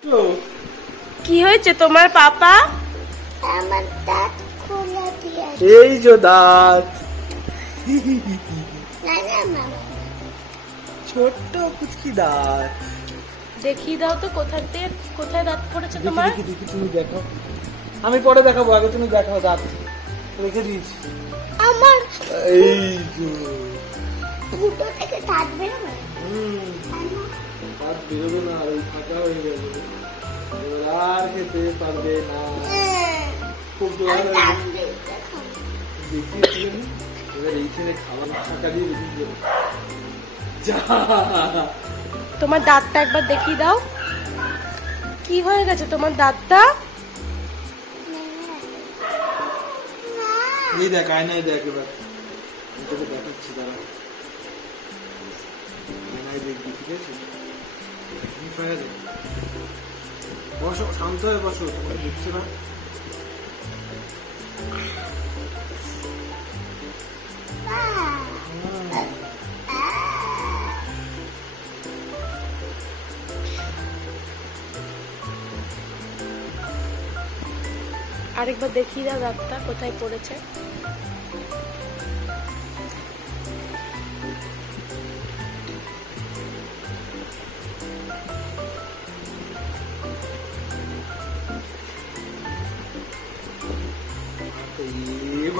কি হয়েছে তোমার পাপা? আমার দাঁত খোলা দিয়েছে। এই যে দাঁত, না না মামা, ছোট্ট কুচকি দাঁত। দেখিয়ে দাও তো কোথায় দাঁত পড়েছে তোমার। দেখি দেখি, তুমি দেখো, আমি পরে দেখাবো, আগে তুমি দেখাও দাঁত রেখে দিয়েছি। আমার এই যে ফুটো থেকে দাঁত বেরোবে। দাঁত বেরোবে না, আর ওই ফাঁকা হয়ে গেল, এবার আর খেতে পারবে না। খুব জোয়ার হয়ে দাঁত গেছে। বেরোবে এখন। দেখিয়েছিলেন, এবার এইখানে খাবার ফাঁকা দিয়ে বেরিয়ে যাবে। যা, তোমার দাঁতটা একবার দেখিয়ে দাও, কি হয়ে গেছে তোমার দাঁতটা। এই দেখ, আয়নায় দেখ, এবার আমি তোকে দেখাচ্ছি, দাঁড়া, আয়নায় দেখবি, ঠিক আছে? বসো, শান্ত হয়ে বসো, তোমাকে দেখছে না। আরেকবার দেখিয়ে দাও দাঁতটা কোথায় পড়েছে।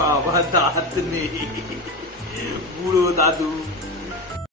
বাবা দাঁত নেই, বুড়ো দাদু।